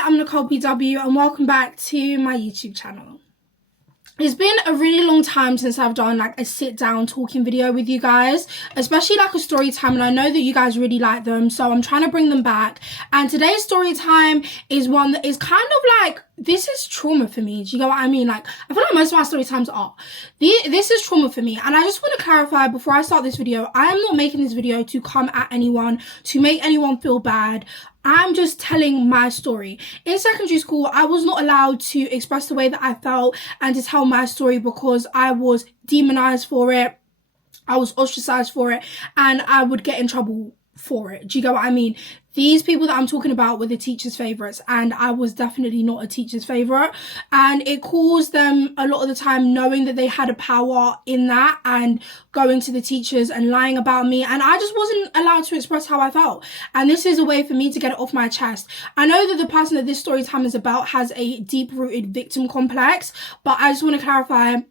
Hi, I'm Nicole PW and welcome back to my YouTube channel. It's been a really long time since I've done like a sit down talking video with you guys, especially like a story time, and I know that you guys really like them, so I'm trying to bring them back. And today's story time is one that is kind of like, this is trauma for me. Do you get what I mean? Like, I feel like most of my story times are. This is trauma for me, and I just want to clarify before I start this video, I am not making this video to come at anyone, to make anyone feel bad. I'm just telling my story. In secondary school, I was not allowed to express the way that I felt and to tell my story because I was demonized for it. I was ostracized for it, and I would get in trouble for it. Do you get what I mean? These people that I'm talking about were the teachers' favourites, and I was definitely not a teacher's favourite, and it caused them a lot of the time knowing that they had a power in that and going to the teachers and lying about me, and I just wasn't allowed to express how I felt, and this is a way for me to get it off my chest. I know that the person that this story time is about has a deep-rooted victim complex, but I just want to clarify, I'm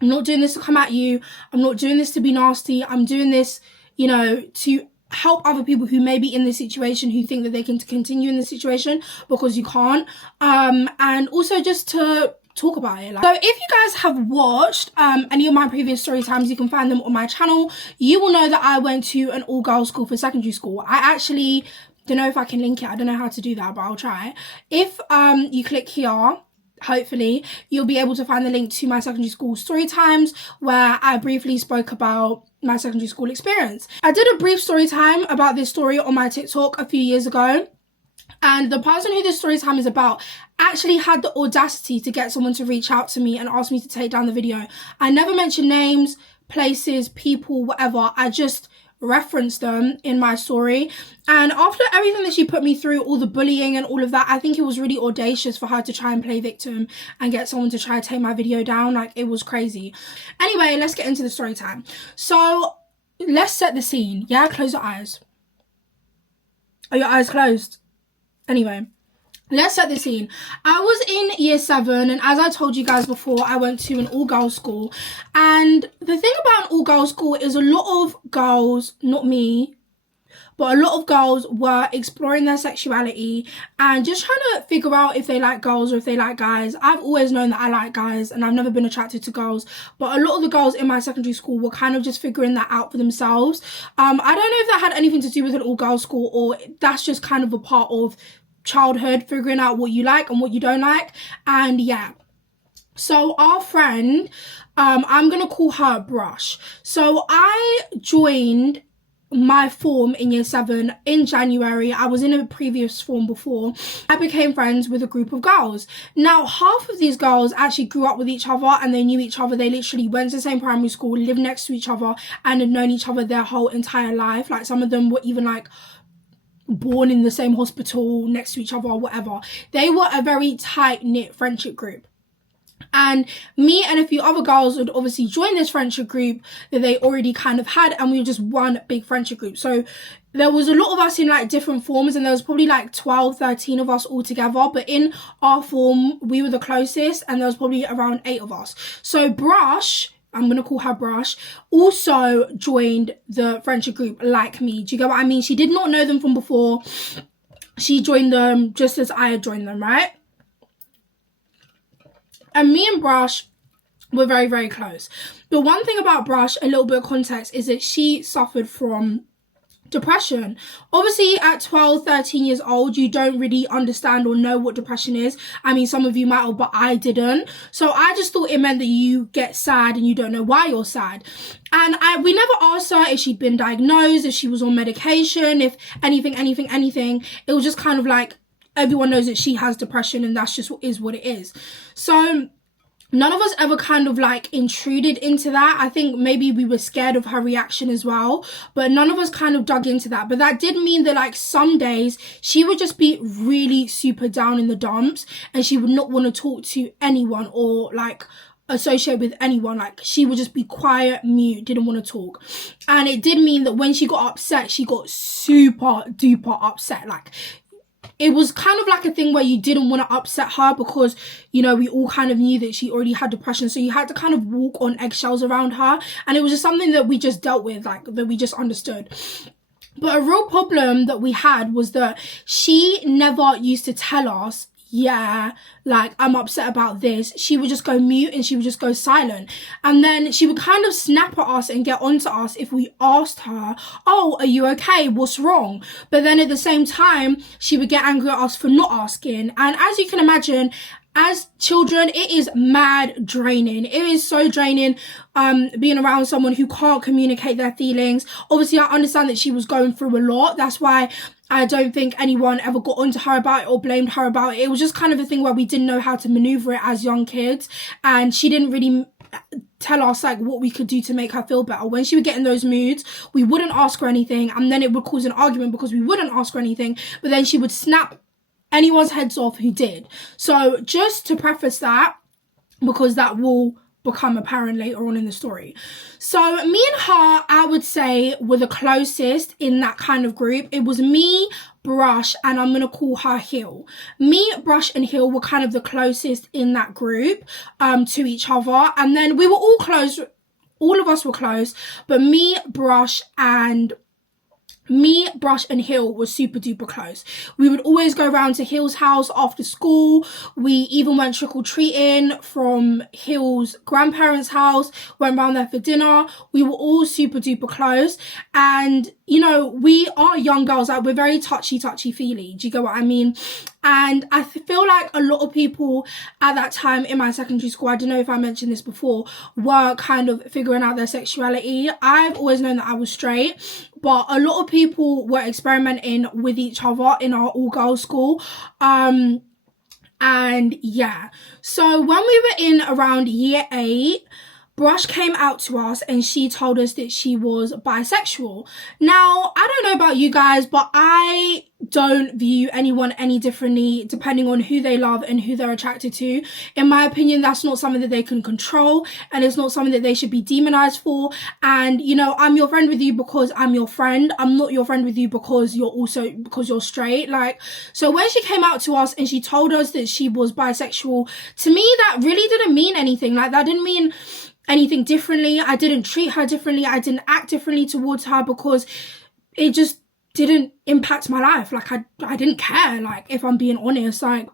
not doing this to come at you, I'm not doing this to be nasty, I'm doing this, you know, to help other people who may be in this situation, who think that they can continue in this situation, because you can't, and also just to talk about it. So if you guys have watched any of my previous story times, you can find them on my channel. You will know that I went to an all-girls school for secondary school. I actually don't know if I can link it, I don't know how to do that, but I'll try. If you click here, hopefully you'll be able to find the link to my secondary school story times, where I briefly spoke about my secondary school experience. I did a brief story time about this story on my TikTok a few years ago, and the person who this story time is about actually had the audacity to get someone to reach out to me and ask me to take down the video. I never mentioned names, places, people, whatever. I just referenced them in my story, and after everything that she put me through, all the bullying and all of that, I think it was really audacious for her to try and play victim and get someone to try to take my video down. Like, it was crazy. Anyway, let's get into the story time. So let's set the scene. Yeah, close your eyes. Are your eyes closed? Anyway, let's set the scene. I was in year 7, and as I told you guys before, I went to an all-girls school. And the thing about an all-girls school is a lot of girls, not me, but a lot of girls were exploring their sexuality and just trying to figure out if they like girls or if they like guys. I've always known that I like guys, and I've never been attracted to girls, but a lot of the girls in my secondary school were kind of just figuring that out for themselves. I don't know if that had anything to do with an all-girls school, or that's just kind of a part of childhood, figuring out what you like and what you don't like. And yeah, so our friend, I'm gonna call her Brush. So I joined my form in year 7 in January. I was in a previous form before. I became friends with a group of girls. Now, half of these girls actually grew up with each other and they knew each other. They literally went to the same primary school, lived next to each other, and had known each other their whole entire life. Like, some of them were even like born in the same hospital next to each other or whatever. They were a very tight-knit friendship group. And me and a few other girls would obviously join this friendship group that they already kind of had, and we were just one big friendship group. So there was a lot of us in like different forms, and there was probably like 12, 13 of us all together. But in our form, we were the closest, and there was probably around 8 of us. So Brush, I'm going to call her Brush, also joined the friendship group like me. Do you get what I mean? She did not know them from before. She joined them just as I had joined them, right? And me and Brush were very, very close. The one thing about Brush, a little bit of context, is that she suffered from depression. Obviously, at 12, 13 years old, you don't really understand or know what depression is. I mean, some of you might have, but I didn't. So I just thought it meant that you get sad and you don't know why you're sad. And we never asked her if she'd been diagnosed, if she was on medication, if anything. It was just kind of like, everyone knows that she has depression, and that's just what it is. So none of us ever kind of like intruded into that. I think maybe we were scared of her reaction as well, but none of us kind of dug into that. But that did mean that like some days she would just be really super down in the dumps, and she would not want to talk to anyone or like associate with anyone. Like, she would just be quiet, mute, didn't want to talk. And it did mean that when she got upset, she got super duper upset. Like, it was kind of like a thing where you didn't want to upset her because, you know, we all kind of knew that she already had depression. So you had to kind of walk on eggshells around her. And it was just something that we just dealt with, like, that we just understood. But a real problem that we had was that she never used to tell us, yeah, like, I'm upset about this. She would just go mute and she would just go silent. And then she would kind of snap at us and get onto us if we asked her, oh, are you okay? What's wrong? But then at the same time, she would get angry at us for not asking. And as you can imagine, as children, it is mad draining. It is so draining being around someone who can't communicate their feelings. Obviously, I understand that she was going through a lot. That's why I don't think anyone ever got onto her about it or blamed her about it. It was just kind of a thing where we didn't know how to maneuver it as young kids. And she didn't really tell us like what we could do to make her feel better. When she would get in those moods, we wouldn't ask her anything. And then it would cause an argument because we wouldn't ask her anything. But then she would snap anyone's heads off who did. So just to preface that, because that will become apparent later on in the story. So me and her, I would say, were the closest in that kind of group. It was me, Brush, and I'm going to call her Hill. Me, Brush, and Hill were kind of the closest in that group to each other. And then we were all close. All of us were close. But Brush, and Hill was super duper close. We would always go around to Hill's house after school. We even went trick-or-treating from Hill's grandparents' house, went around there for dinner. We were all super duper close. And, you know, we are young girls, like, we're very touchy-feely. Do you get what I mean? And I feel like a lot of people at that time in my secondary school, I don't know if I mentioned this before, were kind of figuring out their sexuality. I've always known that I was straight, but a lot of people were experimenting with each other in our all-girls school. And yeah, so when we were in around year 8, Brush came out to us and she told us that she was bisexual. Now, I don't know about you guys, but I don't view anyone any differently depending on who they love and who they're attracted to. In my opinion, that's not something that they can control, and it's not something that they should be demonized for. And, you know, I'm your friend with you because I'm your friend. I'm not your friend with you because you're straight. Like, so when she came out to us and she told us that she was bisexual, to me, that really didn't mean anything. Like, that didn't mean anything differently. I didn't treat her differently. I didn't act differently towards her because it just didn't impact my life. Like, I didn't care. Like, if I'm being honest, like,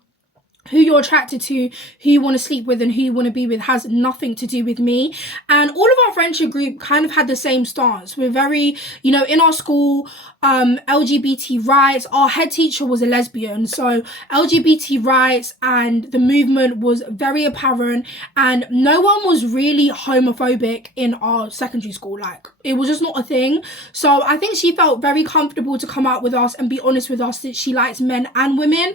who you're attracted to, who you want to sleep with and who you want to be with has nothing to do with me. And all of our friendship group kind of had the same stance. We're very, you know, in our school, LGBT rights, our head teacher was a lesbian. So LGBT rights and the movement was very apparent, and no one was really homophobic in our secondary school. Like, it was just not a thing. So I think she felt very comfortable to come out with us and be honest with us that she likes men and women.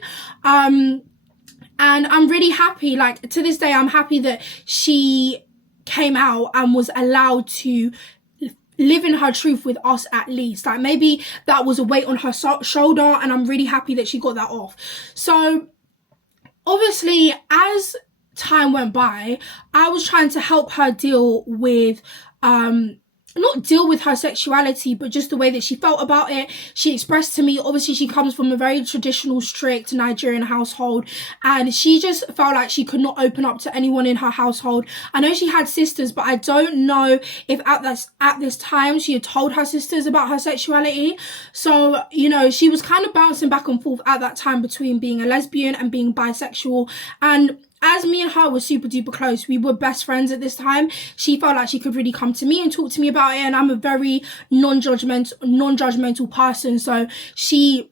And I'm really happy, like, to this day, I'm happy that she came out and was allowed to live in her truth with us at least. Like, maybe that was a weight on her shoulder, and I'm really happy that she got that off. So, obviously, as time went by, I was trying to help her deal with, not deal with her sexuality, but just the way that she felt about it. She expressed to me, obviously she comes from a very traditional, strict Nigerian household, and she just felt like she could not open up to anyone in her household. I know she had sisters, but I don't know if at this time she had told her sisters about her sexuality. So, you know, she was kind of bouncing back and forth at that time between being a lesbian and being bisexual. And as me and her were super duper close, we were best friends at this time, she felt like she could really come to me and talk to me about it. And I'm a very non-judgmental person. So she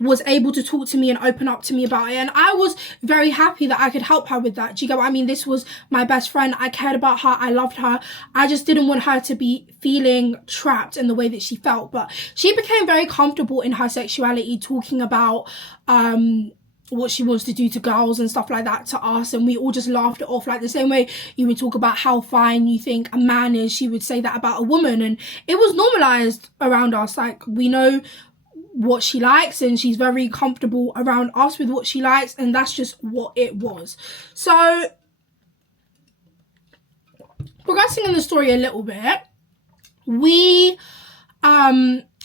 was able to talk to me and open up to me about it. And I was very happy that I could help her with that. Do you get what I mean? This was my best friend. I cared about her. I loved her. I just didn't want her to be feeling trapped in the way that she felt. But she became very comfortable in her sexuality, talking about, what she wants to do to girls and stuff like that to us, and we all just laughed it off. Like, the same way you would talk about how fine you think a man is, she would say that about a woman, and it was normalized around us. Like, we know what she likes and she's very comfortable around us with what she likes, and that's just what it was. So, progressing in the story a little bit, we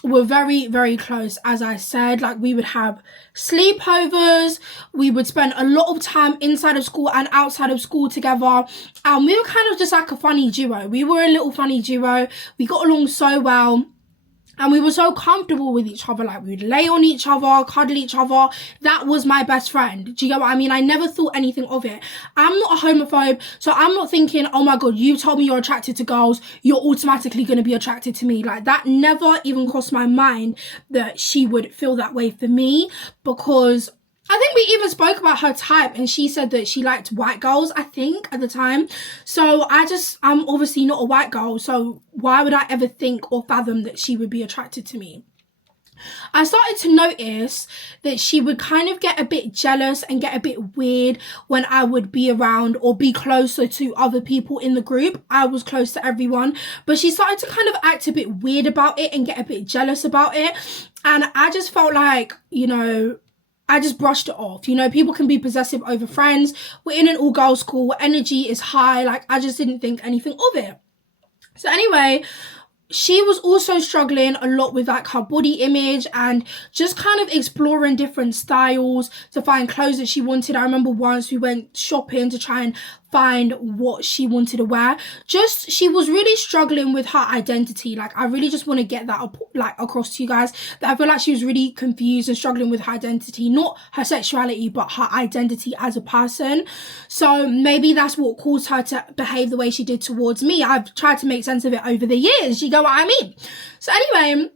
were very, very close, as I said. Like, we would have sleepovers, we would spend a lot of time inside of school and outside of school together, and we were kind of just like a funny duo. We were a little funny duo. We got along so well. And we were so comfortable with each other. Like, we'd lay on each other, cuddle each other. That was my best friend. Do you get what I mean? I never thought anything of it. I'm not a homophobe, so I'm not thinking, oh my God, you told me you're attracted to girls, you're automatically going to be attracted to me. Like, that never even crossed my mind that she would feel that way for me, because I think we even spoke about her type, and she said that she liked white girls, I think, at the time. So I'm obviously not a white girl, so why would I ever think or fathom that she would be attracted to me? I started to notice that she would kind of get a bit jealous and get a bit weird when I would be around or be closer to other people in the group. I was close to everyone, but she started to kind of act a bit weird about it and get a bit jealous about it. And I just felt like, you know, I just brushed it off. You know, people can be possessive over friends. We're in an all-girls school. Energy is high. Like, I just didn't think anything of it. So anyway, she was also struggling a lot with like her body image and just kind of exploring different styles to find clothes that she wanted. I remember once we went shopping to try and find what she wanted to wear. She was really struggling with her identity. Like, I really just want to get that across to you guys, that I feel like she was really confused and struggling with her identity, not her sexuality, but her identity as a person. So maybe that's what caused her to behave the way she did towards me. I've tried to make sense of it over the years. You know what I mean? So anyway,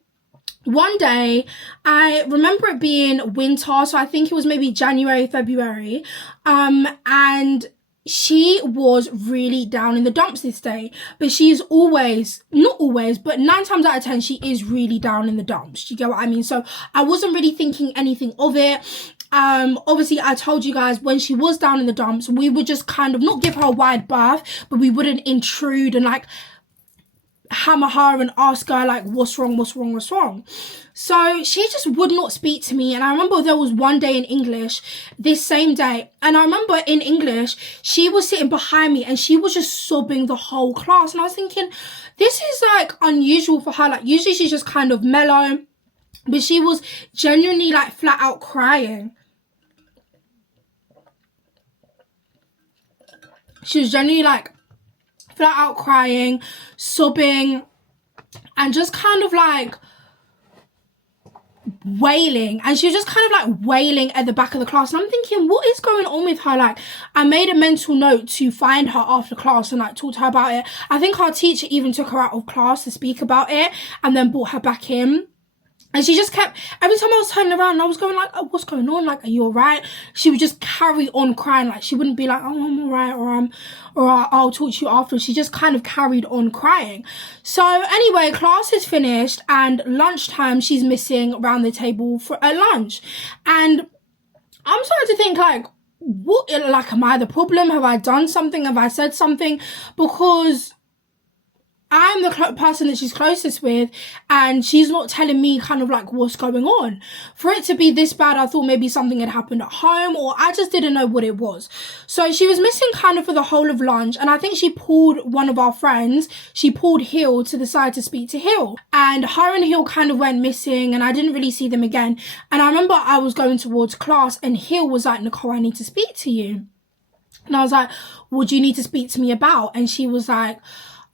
one day, I remember it being winter, so I think it was maybe January, February, and she was really down in the dumps this day, but she is not always, but 9 times out of 10, she is really down in the dumps. You get what I mean? So I wasn't really thinking anything of it. Obviously I told you guys when she was down in the dumps, we would just kind of not give her a wide berth, but we wouldn't intrude and like hammer her and ask her like, what's wrong? So she just would not speak to me. And I remember there was one day in English, this same day, and I remember in English she was sitting behind me and she was just sobbing the whole class. And I was thinking, this is like unusual for her. Like, usually she's just kind of mellow, but she was genuinely like flat out crying. She was genuinely like flat out crying, sobbing, and just kind of like wailing. And she was just kind of like wailing at the back of the class. And I'm thinking, what is going on with her? Like, I made a mental note to find her after class and like talk to her about it. I think our teacher even took her out of class to speak about it and then brought her back in. And she just kept, every time I was turning around and I was going like, oh, what's going on? Like, are you all right? She would just carry on crying. Like, she wouldn't be like, oh, I'm all right, or I'll talk to you after. She just kind of carried on crying. So anyway, class is finished and lunchtime, she's missing around the table at lunch. And I'm starting to think like, what, like, am I the problem? Have I done something? Have I said something? Because I'm the person that she's closest with, and she's not telling me kind of like what's going on. For it to be this bad, I thought maybe something had happened at home, or I just didn't know what it was. So she was missing kind of for the whole of lunch, and I think she pulled one of our friends, she pulled Hill to the side to speak to Hill, and her and Hill kind of went missing, and I didn't really see them again. And I remember I was going towards class, and Hill was like, Nicole, I need to speak to you. And I was like, what do you need to speak to me about? And she was like,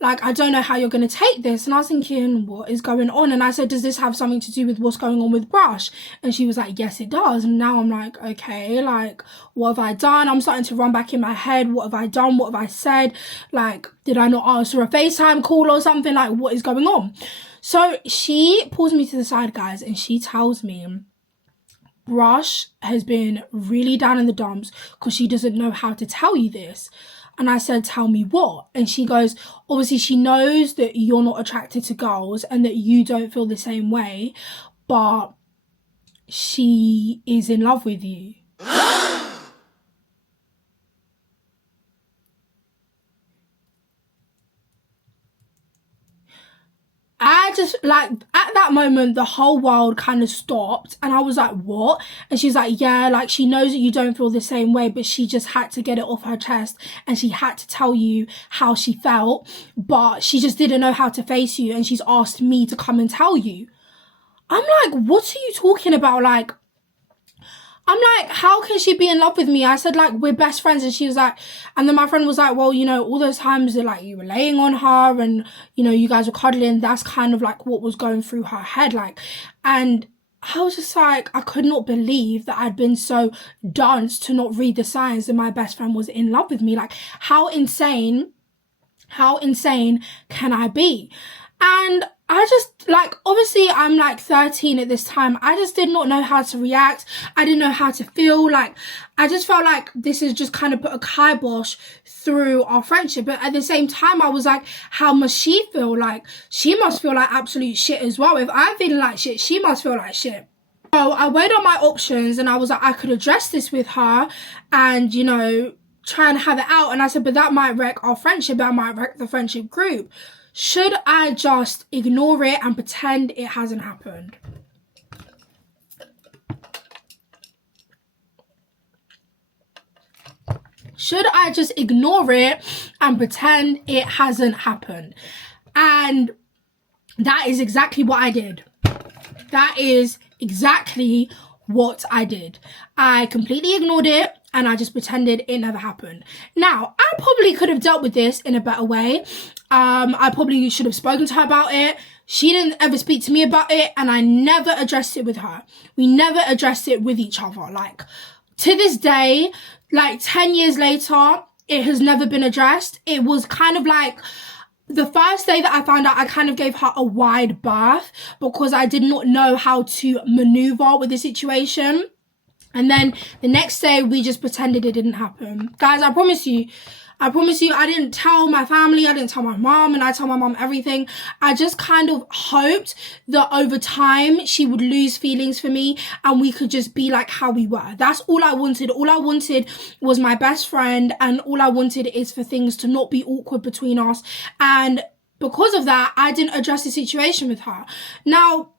I don't know how you're going to take this. And I was thinking, what is going on? And I said, does this have something to do with what's going on with Brush? And she was like, yes, it does. And now I'm like, okay, like, what have I done? I'm starting to run back in my head. What have I done? What have I said? Like, did I not answer a FaceTime call or something? Like, what is going on? So she pulls me to the side, guys, and she tells me, Brush has been really down in the dumps because she doesn't know how to tell you this. And I said, tell me what? And she goes, obviously she knows that you're not attracted to girls and that you don't feel the same way, but she is in love with you. I just, like, at that moment, the whole world kind of stopped. And I was like, what? And she's like, yeah, like, she knows that you don't feel the same way, but she just had to get it off her chest. And she had to tell you how she felt, but she just didn't know how to face you. And she's asked me to come and tell you. I'm like, what are you talking about? Like, I'm like, how can she be in love with me? I said, like, we're best friends. And she was like, and then my friend was like, well, you know, all those times that, like, you were laying on her and, you know, you guys were cuddling, that's kind of like what was going through her head. Like, and I was just like, I could not believe that I'd been so dunce to not read the signs that my best friend was in love with me. Like, how insane can I be? And I just, like, obviously I'm like 13 at this time. I just did not know how to react. I didn't know how to feel. Like, I just felt like this has just kind of put a kibosh through our friendship. But at the same time, I was like, how must she feel? Like, she must feel like absolute shit as well. If I'm feeling like shit, she must feel like shit. So I weighed on my options and I was like, I could address this with her and, you know, try and have it out. And I said, but that might wreck our friendship. That might wreck the friendship group. Should I just ignore it and pretend it hasn't happened? Should I just ignore it and pretend it hasn't happened? And that is exactly what I did. That is exactly what I did. I completely ignored it and I just pretended it never happened. Now, I probably could have dealt with this in a better way. I probably should have spoken to her about it. She didn't ever speak to me about it and I never addressed it with her. We never addressed it with each other. Like, to this day, like 10 years later, it has never been addressed. It was kind of like, the first day that I found out, I kind of gave her a wide berth because I did not know how to maneuver with the situation. And then the next day, we just pretended it didn't happen. Guys, I promise you, I didn't tell my family, I didn't tell my mom, and I tell my mom everything. I just kind of hoped that over time, she would lose feelings for me and we could just be like how we were. That's all I wanted. All I wanted was my best friend, and all I wanted is for things to not be awkward between us. And because of that, I didn't address the situation with her. Now,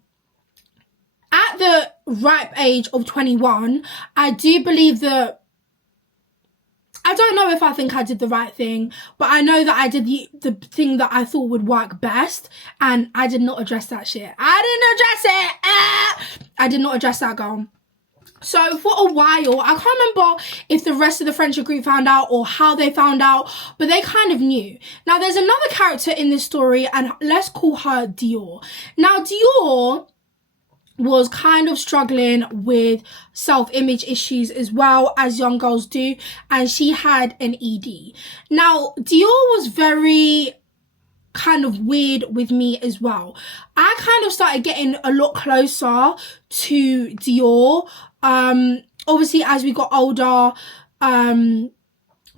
at the ripe age of 21, I do believe that, I don't know if I think I did the right thing, but I know that I did the thing that I thought would work best, and I did not address that shit. I did not address that, girl. So for a while, I can't remember if the rest of the friendship group found out or how they found out, but they kind of knew. Now, there's another character in this story, and let's call her Dior. Now, Dior was kind of struggling with self-image issues as well, as young girls do, and she had an ED. Now, Dior was very kind of weird with me as well. I kind of started getting a lot closer to Dior. Obviously, as we got older,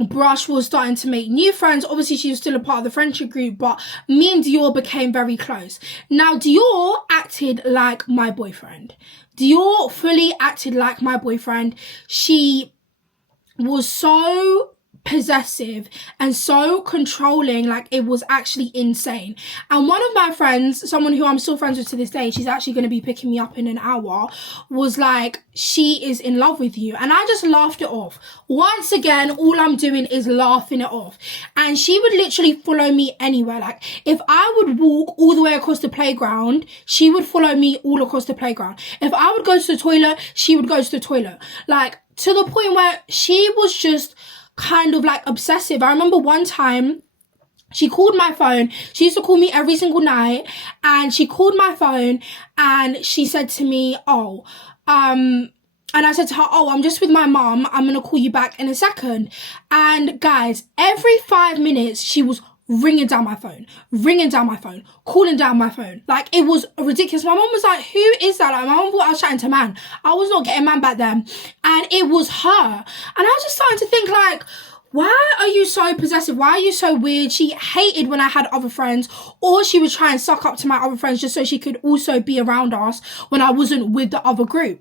Brush was starting to make new friends. Obviously, she was still a part of the friendship group, but me and Dior became very close. Now, Dior acted like my boyfriend. Dior fully acted like my boyfriend. She was so possessive and so controlling, like it was actually insane. And one of my friends, someone who I'm still friends with to this day, she's actually going to be picking me up in an hour, was like, she is in love with you. And I just laughed it off. Once again, all I'm doing is laughing it off. And she would literally follow me anywhere. Like, if I would walk all the way across the playground, she would follow me all across the playground. If I would go to the toilet, she would go to the toilet. Like, to the point where she was just kind of like obsessive. I remember one time she called my phone. She used to call me every single night, and she called my phone and she said to me, and I said to her, I'm just with my mom. I'm going to call you back in a second. And guys, every 5 minutes she was ringing down my phone, calling down my phone. Like, it was ridiculous. My mom was like, who is that? Like, my mom thought I was chatting to man. I was not getting man back then. And it was her. And I was just starting to think, like, why are you so possessive? Why are you so weird? She hated when I had other friends, or she would try and suck up to my other friends just so she could also be around us when I wasn't with the other group.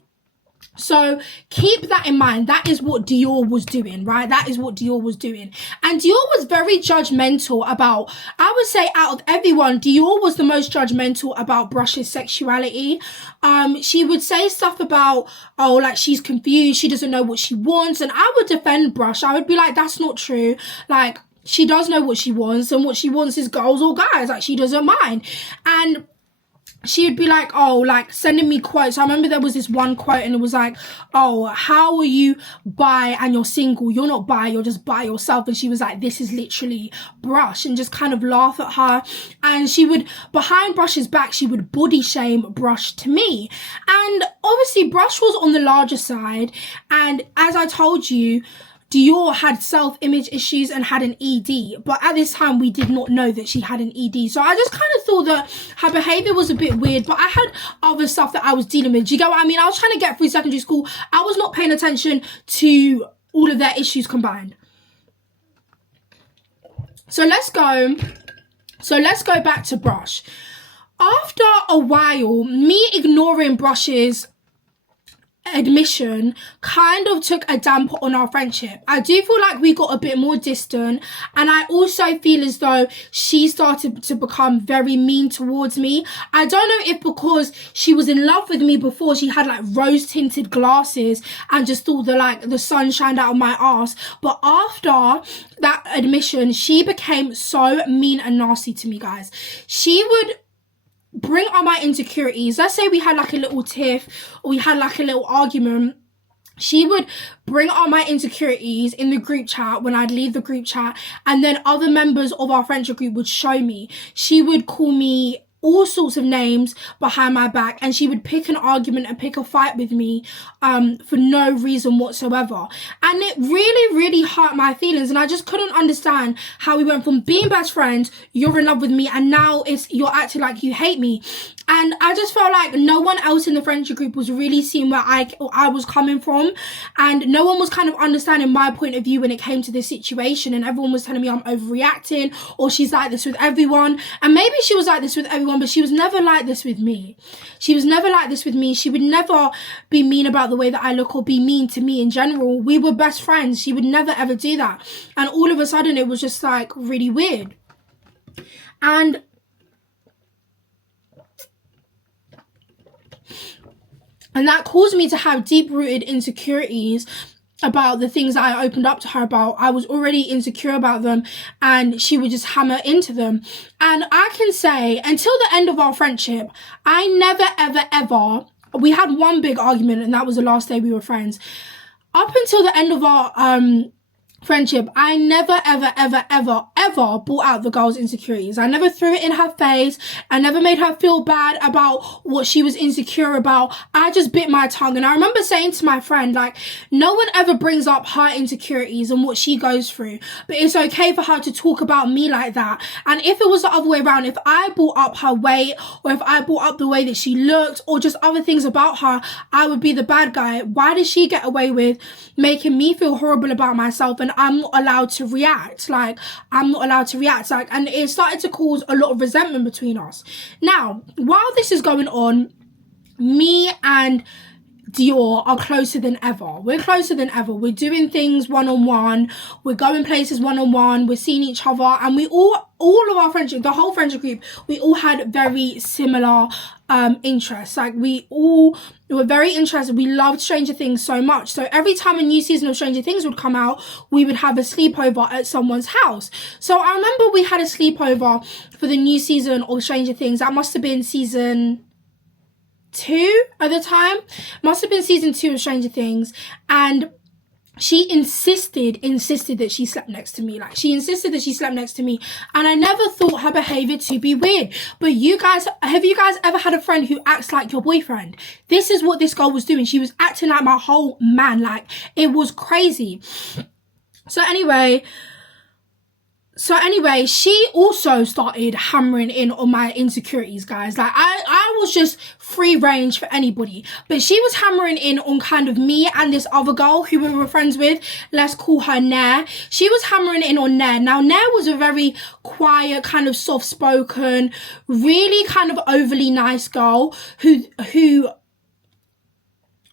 So keep that in mind. That is what Dior was doing, right? That is what Dior was doing. And Dior was very judgmental about, I would say out of everyone, Dior was the most judgmental about Brush's sexuality. She would say stuff about, like, she's confused, she doesn't know what she wants. And I would defend Brush. I would be like, that's not true. Like, she does know what she wants, and what she wants is girls or guys. Like, she doesn't mind. And she would be like, oh, like sending me quotes. I remember there was this one quote and it was like, oh, how are you bi and you're single? You're not bi, you're just by yourself. And she was like, this is literally Brush, and just kind of laugh at her. And she would, behind Brush's back, she would body shame Brush to me. And obviously Brush was on the larger side. And as I told you, Dior had self-image issues and had an ED, but at this time we did not know that she had an ED. So I just kind of thought that her behavior was a bit weird, but I had other stuff that I was dealing with. Do you get what I mean? I was trying to get through secondary school. I was not paying attention to all of their issues combined. So let's go back to Brush. After a while, me ignoring Brush's admission kind of took a damper on our friendship. I do feel like we got a bit more distant, and I also feel as though she started to become very mean towards me. I don't know if because she was in love with me before, she had like rose tinted glasses and just thought that like the sun shined out of my ass, but after that admission she became so mean and nasty to me, guys. She would bring up my insecurities. Let's say we had like a little tiff or we had like a little argument. She would bring up my insecurities in the group chat when I'd leave the group chat, and then other members of our friendship group would show me. She would call me all sorts of names behind my back, and she would pick an argument and pick a fight with me for no reason whatsoever. And it really, really hurt my feelings, and I just couldn't understand how we went from being best friends, you're in love with me, and now you're acting like you hate me. And I just felt like no one else in the friendship group was really seeing where I was coming from, and no one was kind of understanding my point of view when it came to this situation, and everyone was telling me I'm overreacting, or she's like this with everyone. And maybe she was like this with everyone, but she was never like this with me. She was never like this with me. She would never be mean about the way that I look or be mean to me in general. We were best friends. She would never ever do that. And all of a sudden it was just like really weird. And that caused me to have deep-rooted insecurities about the things that I opened up to her about. I was already insecure about them, and she would just hammer into them. And I can say, until the end of our friendship, I never, ever, ever, we had one big argument, and that was the last day we were friends. Up until the end of our friendship, I never, ever, ever, ever, ever brought out the girl's insecurities. I never threw it in her face. I never made her feel bad about what she was insecure about. I just bit my tongue. And I remember saying to my friend, like, no one ever brings up her insecurities and what she goes through, but it's okay for her to talk about me like that. And if it was the other way around, if I brought up her weight, or if I brought up the way that she looked, or just other things about her, I would be the bad guy. Why did she get away with making me feel horrible about myself, and I'm not allowed to react? Like, I'm not allowed to react. Like, and it started to cause a lot of resentment between us. Now, while this is going on, me and Dior are closer than ever. We're closer than ever. We're doing things one-on-one. We're going places one-on-one. We're seeing each other. And we all of our friendship, the whole friendship group, we all had very similar interests. Like, we were very interested. We loved Stranger Things so much. So every time a new season of Stranger Things would come out, we would have a sleepover at someone's house. So I remember we had a sleepover for the new season of Stranger Things. That must have been season 2 at the time. Must have been season 2 of Stranger Things. And she insisted that she slept next to me. Like, she insisted that she slept next to me. And I never thought her behavior to be weird. But have you guys ever had a friend who acts like your boyfriend? This is what this girl was doing. She was acting like my whole man. Like, it was crazy. So anyway, she also started hammering in on my insecurities, guys. Like, I was just free range for anybody. But she was hammering in on kind of me and this other girl who we were friends with. Let's call her Nair. She was hammering in on Nair. Now, Nair was a very quiet, kind of soft-spoken, really kind of overly nice girl who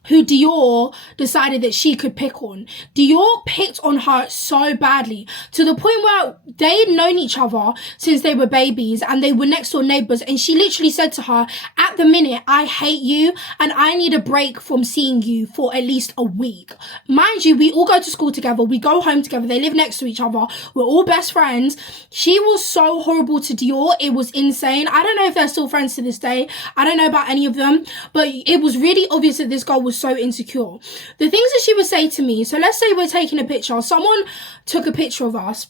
who Dior decided that she could pick on. Dior picked on her so badly, to the point where they had known each other since they were babies and they were next door neighbors, and she literally said to her, at the minute, I hate you and I need a break from seeing you for at least a week. Mind you, we all go to school together, we go home together, they live next to each other, we're all best friends. She was so horrible to Dior, it was insane. I don't know if they're still friends to this day, I don't know about any of them, but it was really obvious that this girl was so insecure. The things that she would say to me, so let's say we're taking a picture, someone took a picture of us,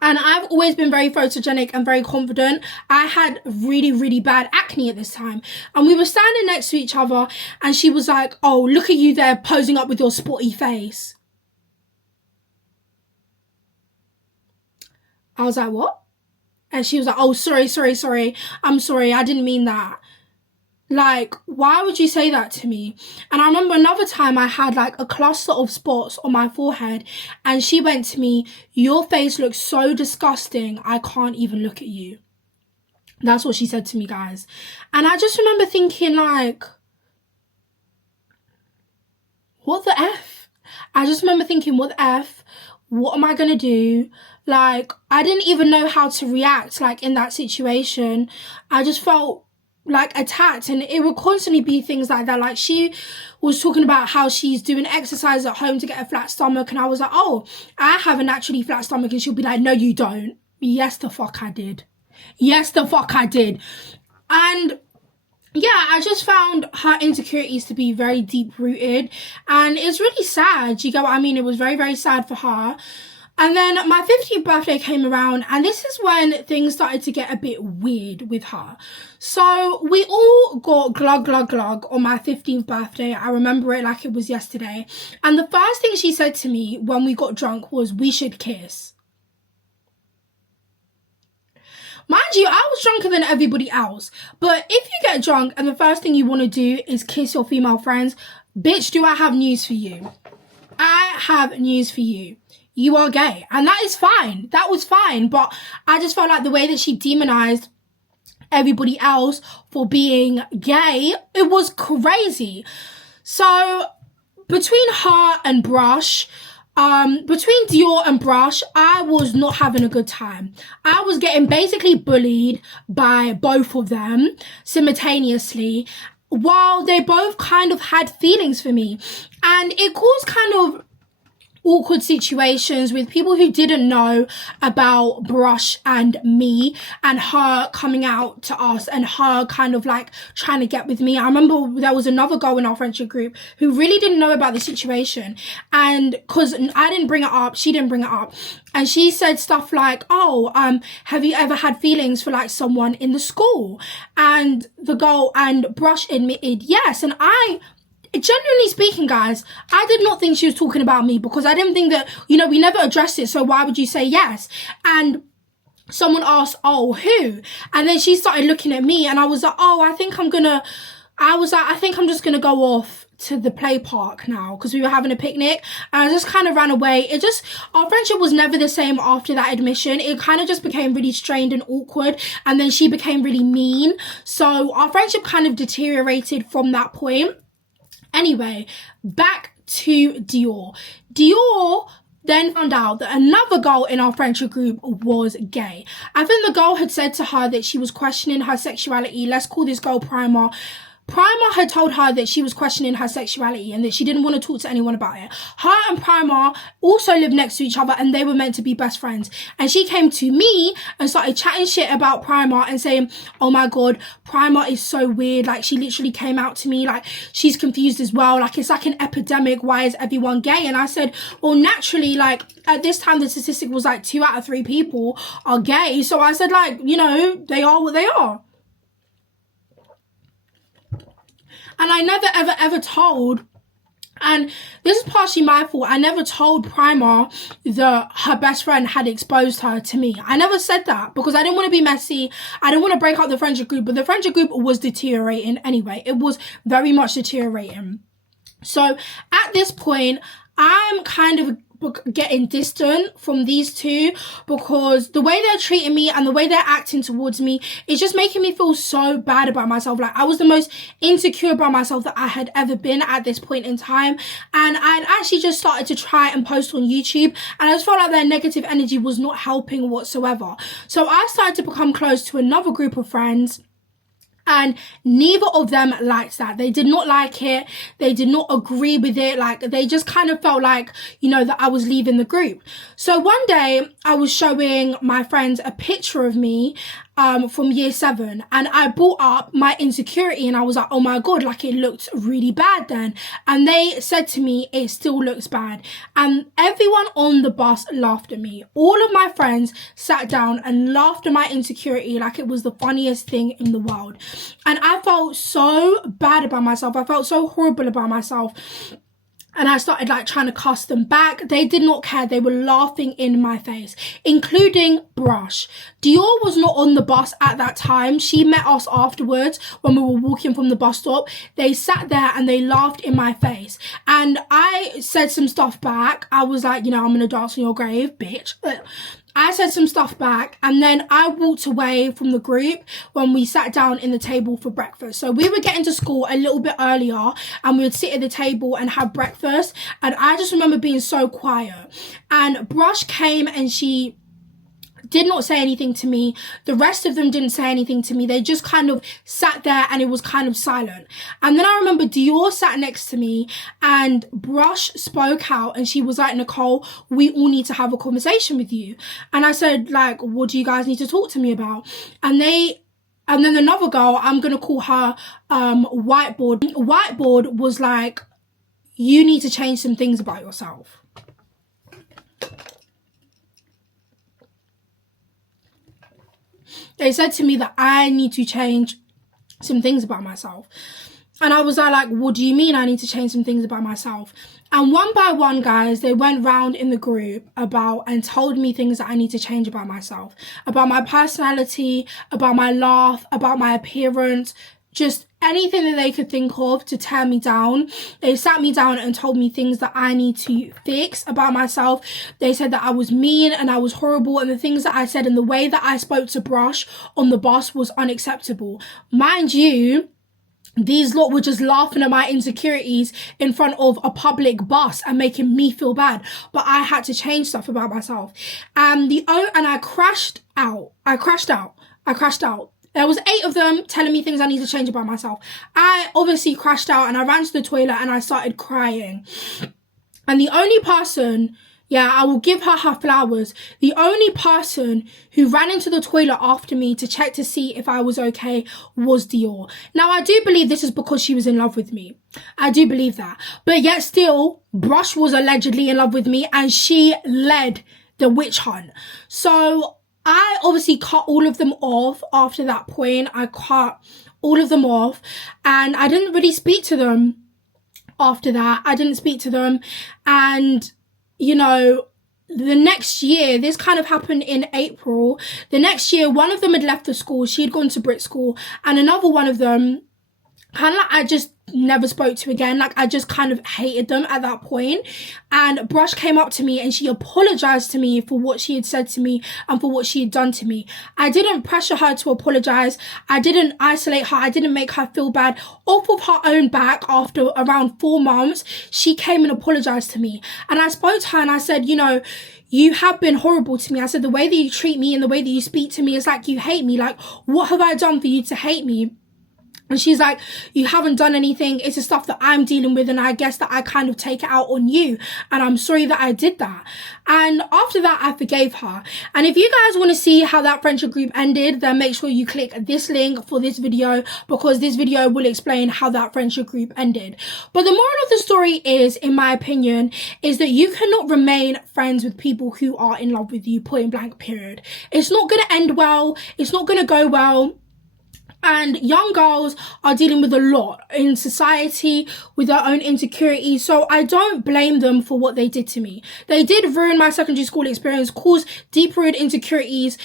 and I've always been very photogenic and very confident. I had really, really bad acne at this time, and we were standing next to each other, and she was like, oh, look at you there posing up with your spotty face. I was like, what? And she was like, oh, sorry, I'm sorry, I didn't mean that. Like, why would you say that to me? And I remember another time I had like a cluster of spots on my forehead, and she went to me, your face looks so disgusting, I can't even look at you. That's what she said to me, guys. And I just remember thinking, like, what the F? I just remember thinking, what the F? What am I gonna do? Like, I didn't even know how to react, like, in that situation. I just felt like attacked, and it would constantly be things like that. Like, she was talking about how she's doing exercise at home to get a flat stomach, and I was like, oh, I have a naturally flat stomach, and she'll be like, no, you don't. Yes, the fuck I did. Yes, the fuck I did. And yeah, I just found her insecurities to be very deep rooted, and it's really sad. You get what I mean? It was very, very sad for her. And then my 15th birthday came around, and this is when things started to get a bit weird with her. So we all got glug on my 15th birthday. I remember it like it was yesterday. And the first thing she said to me when we got drunk was, we should kiss. Mind you, I was drunker than everybody else. But if you get drunk and the first thing you want to do is kiss your female friends, bitch, do I have news for you. I have news for you. You are gay. And that is fine. That was fine. But I just felt like the way that she demonized everybody else for being gay, it was crazy. So between her and Brush, between Dior and Brush, I was not having a good time. I was getting basically bullied by both of them simultaneously, while they both kind of had feelings for me. And it caused kind of awkward situations with people who didn't know about Brush and me, and her coming out to us and her kind of like trying to get with me. I remember there was another girl in our friendship group who really didn't know about the situation, and because I didn't bring it up, she didn't bring it up, and she said stuff like, oh, have you ever had feelings for like someone in the school? And the girl and Brush admitted yes. And genuinely speaking, guys, I did not think she was talking about me, because I didn't think that, you know, we never addressed it, so why would you say yes? And someone asked, oh, who? And then she started looking at me, and I was like, oh, I think I'm just gonna go off to the play park now, because we were having a picnic, and I just kind of ran away. Our friendship was never the same after that admission. It kind of just became really strained and awkward, and then she became really mean. So our friendship kind of deteriorated from that point. Anyway, back to Dior. Dior then found out that another girl in our friendship group was gay. I think the girl had said to her that she was questioning her sexuality. Let's call this girl Primer. Primer had told her that she was questioning her sexuality and that she didn't want to talk to anyone about it. Her and Primer also lived next to each other, and they were meant to be best friends. And she came to me and started chatting shit about Primer and saying, oh my God, Primer is so weird. Like, she literally came out to me like she's confused as well. Like, it's like an epidemic. Why is everyone gay? And I said, well, naturally, like at this time, the statistic was like 2 out of 3 people are gay. So I said, like, you know, they are what they are. And I never, ever told, and this is partially my fault, I never told Primer that her best friend had exposed her to me. I never said that because I didn't want to be messy. I didn't want to break up the friendship group, but the friendship group was deteriorating anyway. It was very much deteriorating. So at this point, I'm kind of getting distant from these two, because the way they're treating me and the way they're acting towards me is just making me feel so bad about myself. Like, I was the most insecure about myself that I had ever been at this point in time, and I'd actually just started to try and post on YouTube, and I just felt like their negative energy was not helping whatsoever. So I started to become close to another group of friends, and neither of them liked that. They did not like it. They did not agree with it. Like, they just kind of felt like, you know, that I was leaving the group. So one day I was showing my friends a picture of me from year 7, and I brought up my insecurity, and I was like, oh my God, like, it looked really bad then. And they said to me, it still looks bad. And everyone on the bus laughed at me. All of my friends sat down and laughed at my insecurity like it was the funniest thing in the world. And I felt so bad about myself. I felt so horrible about myself. And I started like trying to cuss them back. They did not care. They were laughing in my face, including Brush. Dior was not on the bus at that time. She met us afterwards when we were walking from the bus stop. They sat there and they laughed in my face. And I said some stuff back. I was like, you know, I'm going to dance on your grave, bitch. I said some stuff back, and then I walked away from the group when we sat down in the table for breakfast. So we were getting to school a little bit earlier, and we would sit at the table and have breakfast. And I just remember being so quiet. And Brush came and she did not say anything to me. The rest of them didn't say anything to me. They just kind of sat there and it was kind of silent. And then I remember Dior sat next to me, and Brush spoke out, and she was like, Nicole, we all need to have a conversation with you. And I said, like, what do you guys need to talk to me about? And then another girl, I'm going to call her Whiteboard. Whiteboard was like, you need to change some things about yourself. They said to me that I need to change some things about myself. And I was like, what do you mean I need to change some things about myself? And one by one, guys, they went round in the group and told me things that I need to change about myself, about my personality, about my laugh, about my appearance, just anything that they could think of to tear me down. They sat me down and told me things that I need to fix about myself. They said that I was mean and I was horrible, and the things that I said and the way that I spoke to Brush on the bus was unacceptable. Mind you, these lot were just laughing at my insecurities in front of a public bus and making me feel bad. But I had to change stuff about myself. And I crashed out. I crashed out. There was 8 of them telling me things I need to change about myself. I obviously crashed out, and I ran to the toilet and I started crying. And the only person, yeah, I will give her flowers. The only person who ran into the toilet after me to check to see if I was okay was Dior. Now, I do believe this is because she was in love with me. I do believe that. But yet still, Brush was allegedly in love with me, and she led the witch hunt. So I obviously cut all of them off after that point. I cut all of them off, and I didn't really speak to them after that. I didn't speak to them. And, you know, the next year, this kind of happened in April. The next year, one of them had left the school. She had gone to Brit school, and another one of them, kind of like, I just never spoke to again. Like, I just kind of hated them at that point. And Brush came up to me and she apologized to me for what she had said to me and for what she had done to me. I didn't pressure her to apologize. I didn't isolate her. I didn't make her feel bad. Off of her own back, after around 4 months, she came and apologized to me. And I spoke to her and I said, you know, you have been horrible to me. I said, the way that you treat me and the way that you speak to me is like you hate me. Like, what have I done for you to hate me? And she's like, you haven't done anything. It's the stuff that I'm dealing with, and I guess that I kind of take it out on you. And I'm sorry that I did that. And after that, I forgave her. And if you guys want to see how that friendship group ended, then make sure you click this link for this video, because this video will explain how that friendship group ended. But the moral of the story is, in my opinion, is that you cannot remain friends with people who are in love with you, point blank, period. It's not going to end well. It's not going to go well. And young girls are dealing with a lot in society with their own insecurities. So I don't blame them for what they did to me. They did ruin my secondary school experience, cause deep-rooted insecurities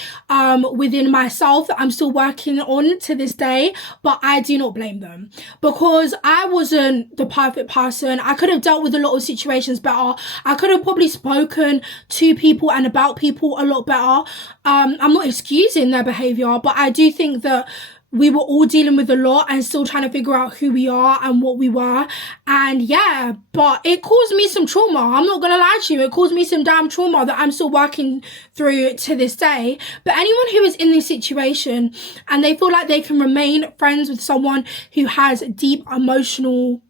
within myself that I'm still working on to this day. But I do not blame them, because I wasn't the perfect person. I could have dealt with a lot of situations better. I could have probably spoken to people and about people a lot better. I'm not excusing their behavior, but I do think that we were all dealing with a lot and still trying to figure out who we are and what we were. And yeah, but it caused me some trauma. I'm not gonna lie to you. It caused me some damn trauma that I'm still working through to this day. But anyone who is in this situation and they feel like they can remain friends with someone who has deep emotional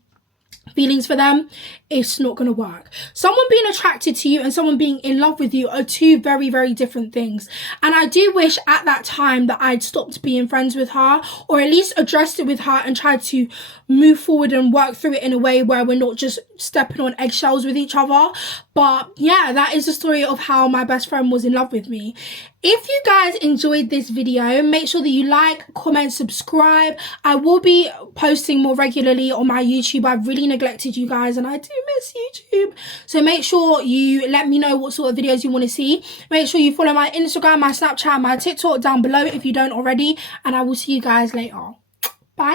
feelings for them, it's not going to work. Someone being attracted to you and someone being in love with you are two very, very different things. And I do wish at that time that I'd stopped being friends with her, or at least addressed it with her and tried to move forward and work through it in a way where we're not just stepping on eggshells with each other. But yeah, that is the story of how my best friend was in love with me. If you guys enjoyed this video, make sure that you like, comment, subscribe. I will be posting more regularly on my YouTube. I've really neglected you guys and I do miss YouTube. So make sure you let me know what sort of videos you want to see. Make sure you follow my Instagram, my Snapchat, my TikTok down below if you don't already. And I will see you guys later. Bye.